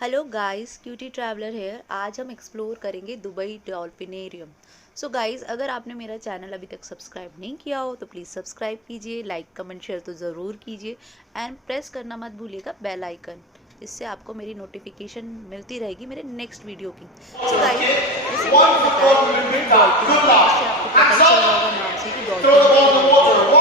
Hello guys, cutie traveller here. आज हम explore करेंगे दुबई डॉल्फिनेरियम। सो गाइस, अगर आपने मेरा चैनल अभी तक सब्सक्राइब नहीं किया हो तो प्लीज़ सब्सक्राइब कीजिए, लाइक कमेंट शेयर तो ज़रूर कीजिए एंड प्रेस करना मत भूलिएगा बेल आइकन। इससे आपको मेरी नोटिफिकेशन मिलती रहेगी मेरे नेक्स्ट वीडियो की। सो गाइस, जैसे कि मैंने बताया कि दुबई डॉल्फिनेरियम, इससे आपको पता ही चल रहा होगा नाम से कि डॉल्फिन ही डॉल्फिन है।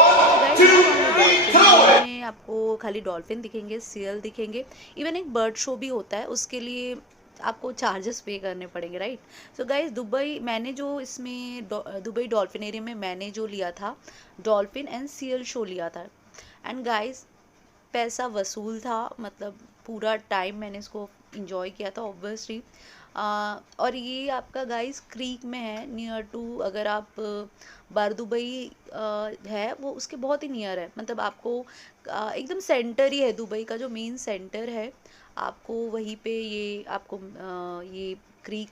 सो गाइस, यहाँ पे हमें डॉल्फिनेरियम में आपको खाली डॉल्फिन दिखेंगे, सील दिखेंगे, इवन एक बर्ड शो भी होता है, उसके लिए आपको चार्जेस पे करने पड़ेंगे, राइट। सो गाइस, मैंने जो इसमें दुबई डॉल्फिनेरियम में मैंने जो लिया था, डॉल्फिन एंड सील शो लिया था। एंड गाइस, पैसा वसूल था, मतलब पूरा टाइम मैंने इसको इंजॉय किया था ऑब्वियसली। और ये आपका गाइस क्रीक में है, नियर टू, अगर आप बारदुबई है वो उसके बहुत ही नियर है, मतलब आपको एकदम सेंटर ही है, दुबई का जो मेन सेंटर है, आपको वहीं पे ये आपको ये क्रीक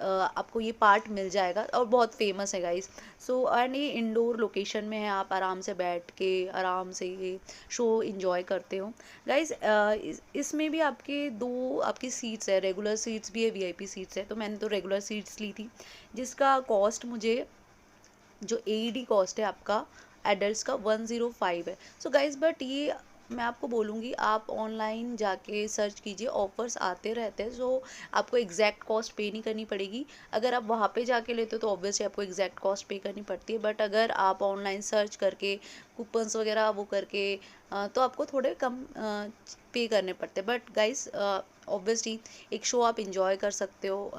आपको ये पार्ट मिल जाएगा और बहुत फेमस है गाइस। सो एंड ये इंडोर लोकेशन में है, आप आराम से बैठ के आराम से ये शो इंजॉय करते हो गाइस। इसमें भी आपके दो आपकी सीट्स है, रेगुलर सीट्स भी है, वीआईपी सीट्स है। तो मैंने तो रेगुलर सीट्स ली थी, जिसका कॉस्ट मुझे, जो एईडी कॉस्ट है आपका एडल्ट्स का 105 है। सो गाइस, बट ये मैं आपको बोलूँगी, आप ऑनलाइन जाके सर्च कीजिए, ऑफर्स आते रहते हैं। सो आपको एग्जैक्ट कॉस्ट पे नहीं करनी पड़ेगी। अगर आप वहाँ पे जाके लेते हो तो ऑब्वियसली आपको एग्जैक्ट कॉस्ट पे करनी पड़ती है, बट अगर आप ऑनलाइन सर्च करके कूपन्स वगैरह वो करके तो आपको थोड़े कम पे करने पड़ते हैं। बट गाइस, ऑब्वियसली एक शो आप इंजॉय कर सकते हो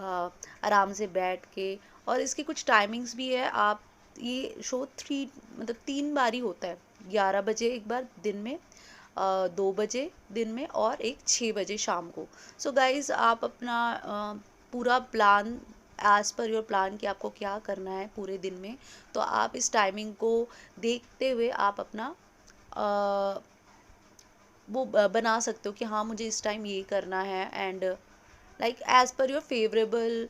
आराम से बैठ के। और इसकी कुछ टाइमिंग्स भी है। आप ये शो मतलब 3 बार ही होता है, 11 बजे एक बार दिन में, 2 बजे दिन में, और एक 6 बजे शाम को। सो गाइज, आप अपना पूरा plan, as per your plan कि आपको क्या करना है पूरे दिन में, तो आप इस टाइमिंग को देखते हुए आप अपना बना सकते हो कि हाँ मुझे इस टाइम ये करना है, and like as per your favourable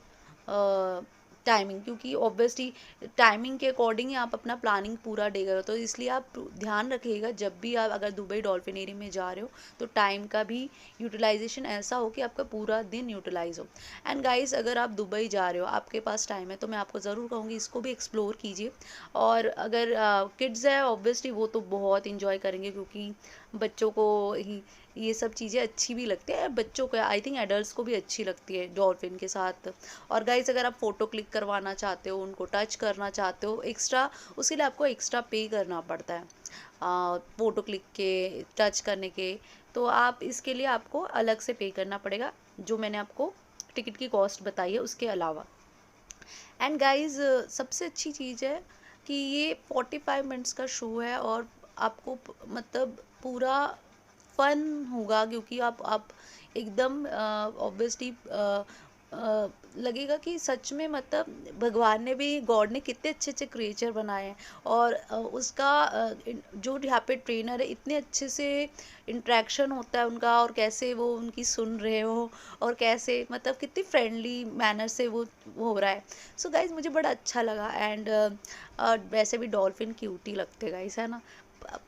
timing, क्योंकि ऑब्वियसली टाइमिंग के अकॉर्डिंग ही आप अपना प्लानिंग पूरा डे करो। तो इसलिए आप ध्यान रखिएगा, जब भी आप अगर दुबई डॉल्फिनेरियम में जा रहे हो तो टाइम का भी यूटिलाइजेशन ऐसा हो कि आपका पूरा दिन यूटिलाइज हो। एंड गाइस, अगर आप दुबई जा रहे हो, आपके पास टाइम है, तो मैं आपको ज़रूर कहूँगी इसको भी एक्सप्लोर कीजिए। और अगर किड्स है, ऑब्वियसली वो तो बहुत इंजॉय करेंगे, क्योंकि बच्चों को ही ये सब चीज़ें अच्छी भी लगती है, बच्चों को, आई थिंक एडल्ट्स को भी अच्छी लगती है डॉल्फिन के साथ। और गाइस, अगर आप फ़ोटो क्लिक करवाना चाहते हो, उनको टच करना चाहते हो एक्स्ट्रा, उसके लिए आपको एक्स्ट्रा पे करना पड़ता है फ़ोटो क्लिक के, टच करने के। तो आप इसके लिए आपको अलग से पे करना पड़ेगा, जो मैंने आपको टिकट की कॉस्ट बताई है उसके अलावा। एंड गाइस, सबसे अच्छी चीज़ है कि ये 45 मिनट्स का शो है, और आपको मतलब पूरा फन होगा, क्योंकि आप एकदम ऑब्वियसली लगेगा कि सच में, मतलब भगवान ने भी, गॉड ने कितने अच्छे अच्छे क्रिएचर बनाए हैं। और उसका जो यहाँ पे ट्रेनर है, इतने अच्छे से इंट्रैक्शन होता है उनका, और कैसे वो उनकी सुन रहे हो, और कैसे मतलब कितनी फ्रेंडली मैनर से वो हो रहा है। सो गाइज, मुझे बड़ा अच्छा लगा। एंड वैसे भी डॉल्फिन क्यूट ही लगते गाइज, है ना।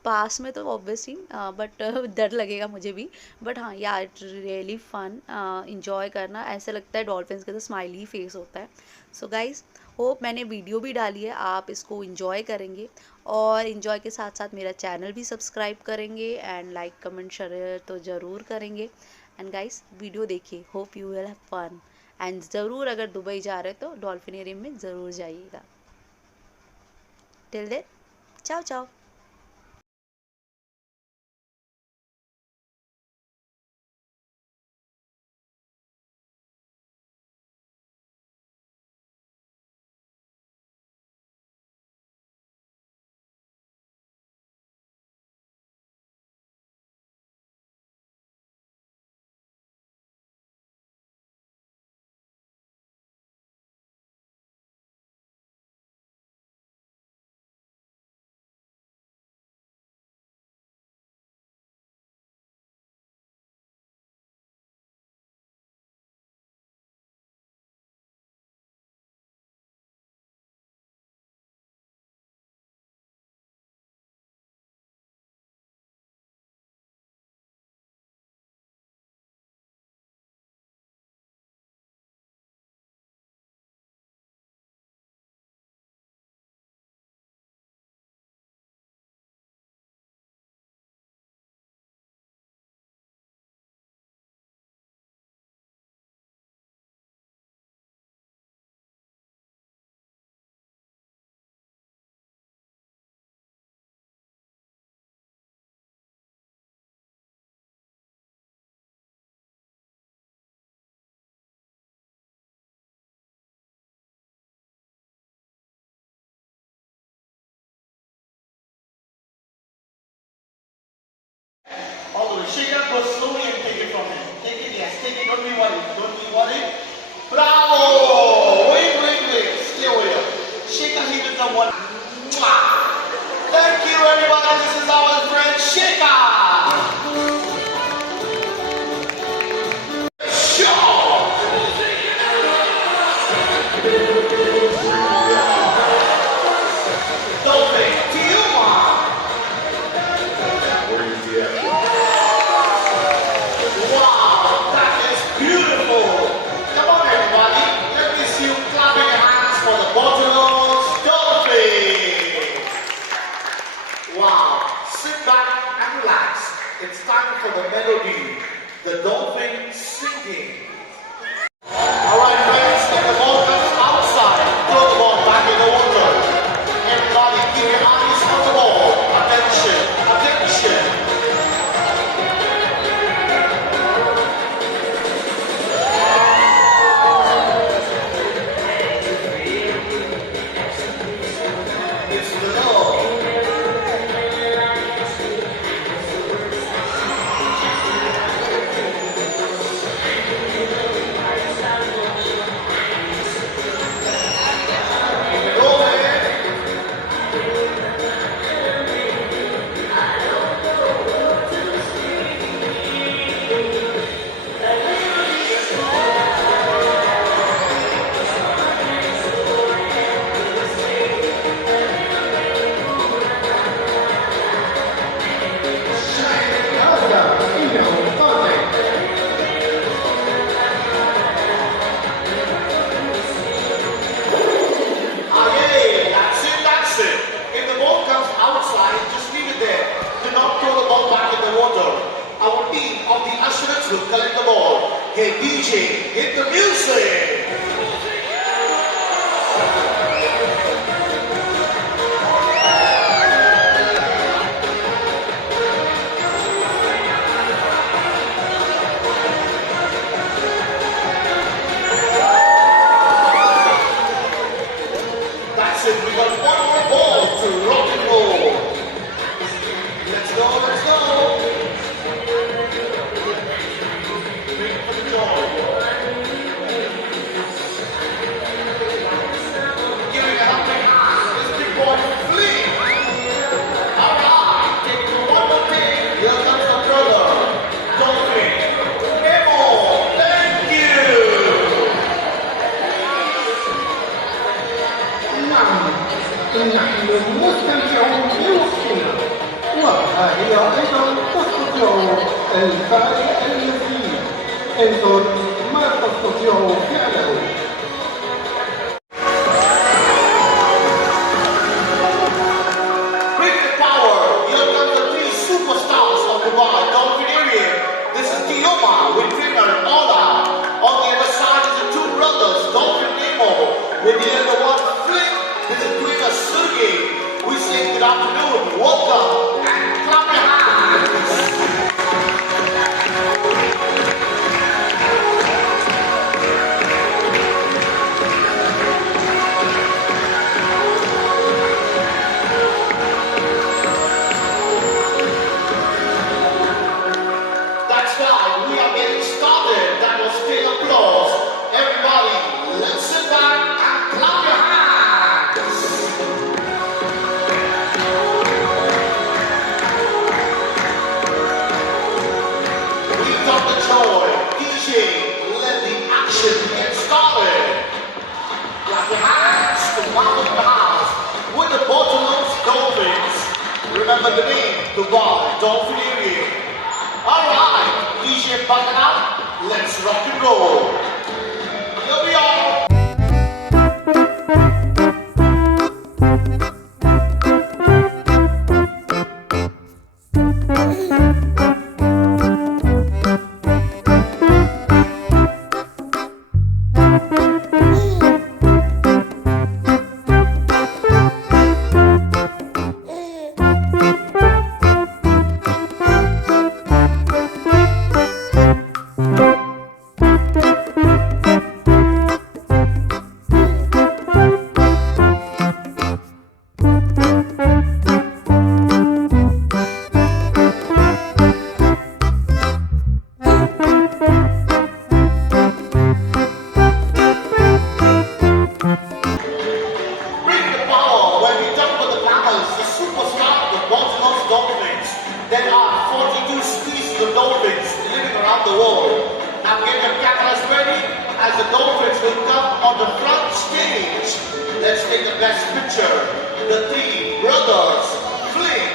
पास में तो ऑब्वियसली, बट डर लगेगा मुझे भी। बट हाँ यार, इट रियली फन, इंजॉय करना, ऐसा लगता है डॉल्फिन्स के तो स्माइली फेस होता है। सो गाइज, होप मैंने वीडियो भी डाली है, आप इसको इंजॉय करेंगे, और इंजॉय के साथ साथ मेरा चैनल भी सब्सक्राइब करेंगे, एंड लाइक कमेंट शेयर तो ज़रूर करेंगे। एंड गाइज, वीडियो देखिए, hope you will have fun. And ज़रूर, अगर दुबई जा रहे हो तो डॉल्फिनेरियम में ज़रूर जाइएगा। टिल देन, चाओ चाओ। All the way. Shake it, go slowly and take it from him. Take it, yes. Take it. Don't be worried. Don't be worried. Bravo! Wait. Stay over here. Shake a hand with someone. Thank you, everybody. This is our friend Shika. It's time for the melody, the dolphin singing. Alright friends, if the ball comes outside, throw the ball back in the water. Everybody keep your eyes on the ball. Attention. It's the ball. Our team of the ushers will collect the ball. Hey DJ, hit the music! That's it, we got one more ball to rock and roll. Let's go. نحن مستمتعون بوقتنا وها هي أيضا تستطيع الفعل المزيد انظر ما تستطيع فعله Bring the power! Here come the three superstars of Dubai Dolphinarium. This is Dioma with trainer Ola. On the other side is the two brothers, Dolphin Nemo, with the other one Flip. This is Twitter Sergey. We say good afternoon, welcome, and clap your hands. That's right, we are getting started. That was still applause. Everybody, let's sit back and clap your hands. We got the joy. DJ, let the action get started. Clap your hands to Mama in the house with the Bottlenose Dolphins. Remember the name, Dubai Dolphinarium. Alright, DJ bucket up, let's rock and roll. Here we are. as the dolphins will come on the front stage. Let's take the best picture. The three brothers, Flynn,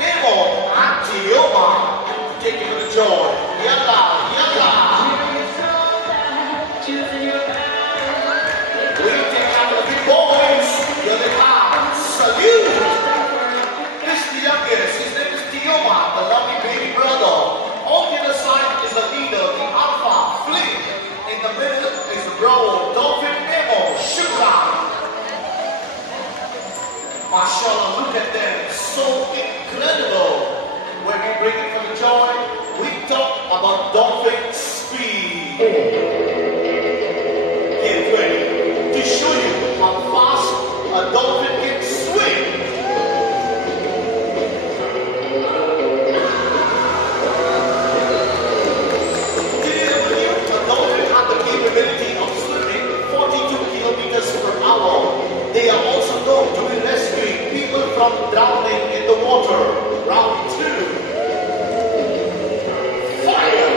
Nemo, and Tioma. Take it with joy. Yalla, yalla. We take out the big boys. Here they come. Salute. This is the youngest. His name is Tioma, the lovely baby brother. On the other side is the leader, the alpha, Flynn. In the middle is the bro, dolphin Nemo, Shukran. Mashallah, look at them, so incredible. When we bring it for the joy, we talk about dolphin speed. Get ready to show you how fast a dolphin can swim. Of swimming 42 kilometers per hour. They are also known to be rescuing people from drowning in the water. Round 2. Fire!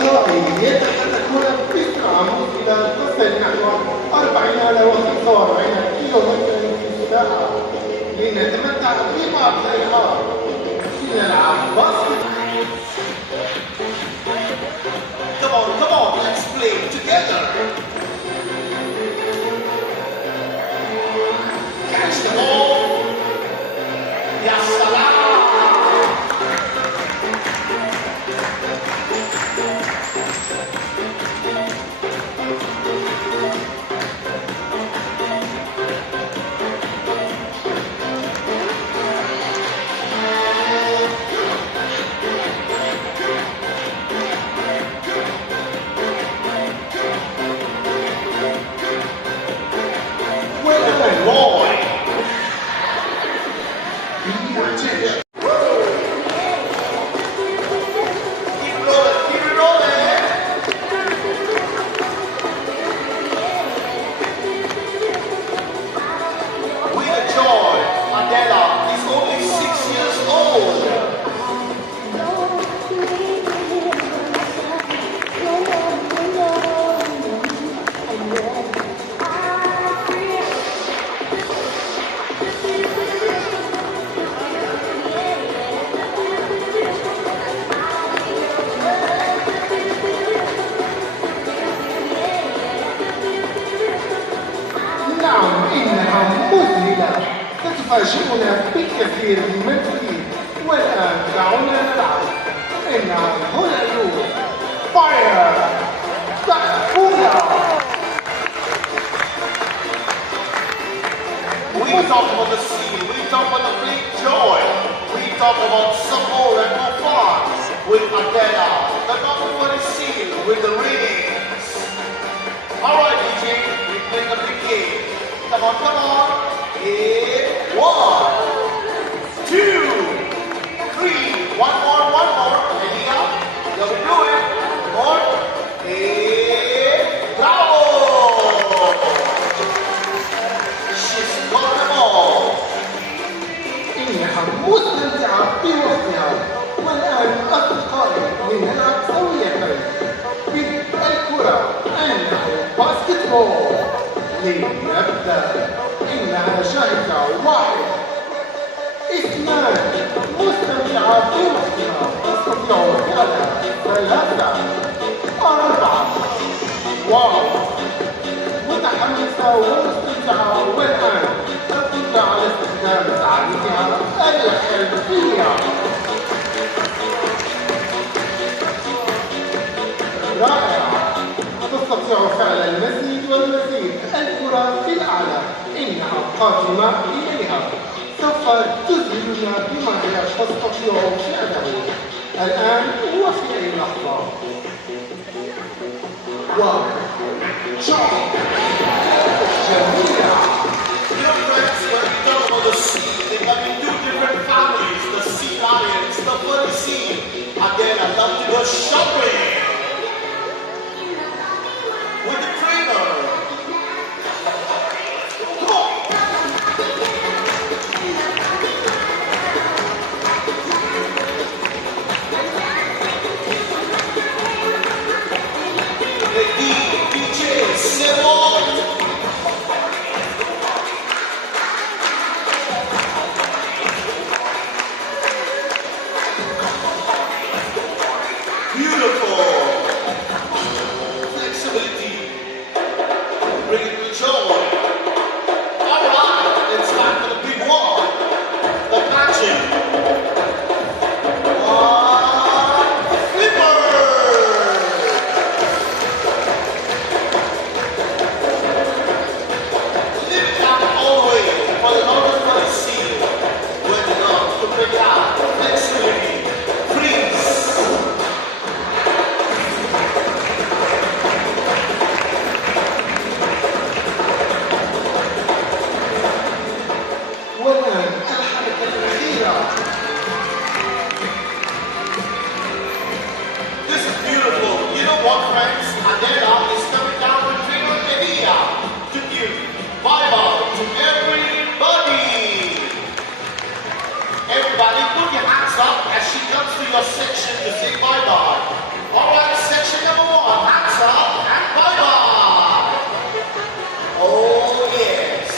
والآن يتحركون بسرعة مذهلة تصل نحو 40 إلى 45 كيلومترا في الساعة لنتمتع ببعض الألعاب. نلعب باسكت. Come on, let's play together. Catch the ball. Ya salam. ستفاجئنا بالكثير من الجديد. والآن دعونا نلعب. إنها هنا اليوم فاير تأكولا. We talk about the sea, we talk about the great joy, we talk about some more and more fun with Adela, the number one scene with the rings. Alright DJ, we play the big game. Come on. Yeah. 1, 2, 3. One more. Ready up. Here we do it. One. Bravo! She's got them all. إنها مستمتعة بوقتها. والآن أصدقائي لنلعب سوية بالكرة. إنه باسكتبول. لنبدأ. إنها شاهدة 1 2 مستمتعة بوقتها. تستطيع فعلها 3 4. واو متحمسة ومستمتعة. والآن تقدر على استخدام ساعتها الخلفية. رائعة. تستطيع فعل المزيد والمزيد. الكرة في الأعلى. إنها قادمة إليها. سوف تذهلنا بما هي تستطيع فعله. الآن وفي أي لحظة. واو شوف جميلة. You know, friends, when we talk about the sea, they come in 2 different families. The sea lions, the furry sea. Again, I love to go shopping with the trainer. Come on. your section to say bye-bye. Alright, section number 1, hands up and bye-bye. Oh yes.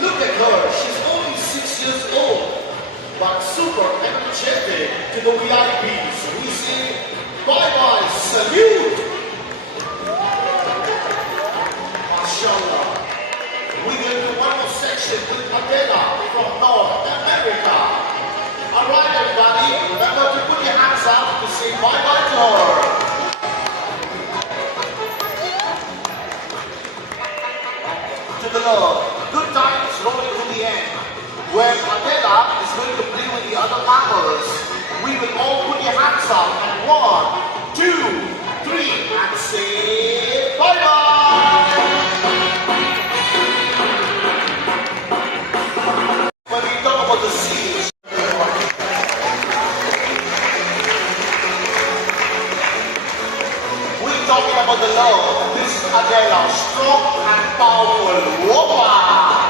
Look at her, she's only 6 years old, but super energetic to the VIPs. We say bye-bye, salute. Mashallah. We will do one more section with Adela from North America. Alright everybody, remember to put your hands up to say bye-bye to her. To the Lord. Good times rolling to the end. When Adela is going to play with the other mammals, we will all put your hands up and 1, 2, 3 and say bye-bye. When we talk about the seals, we're talking about the love. This is Adela, strong and powerful woman.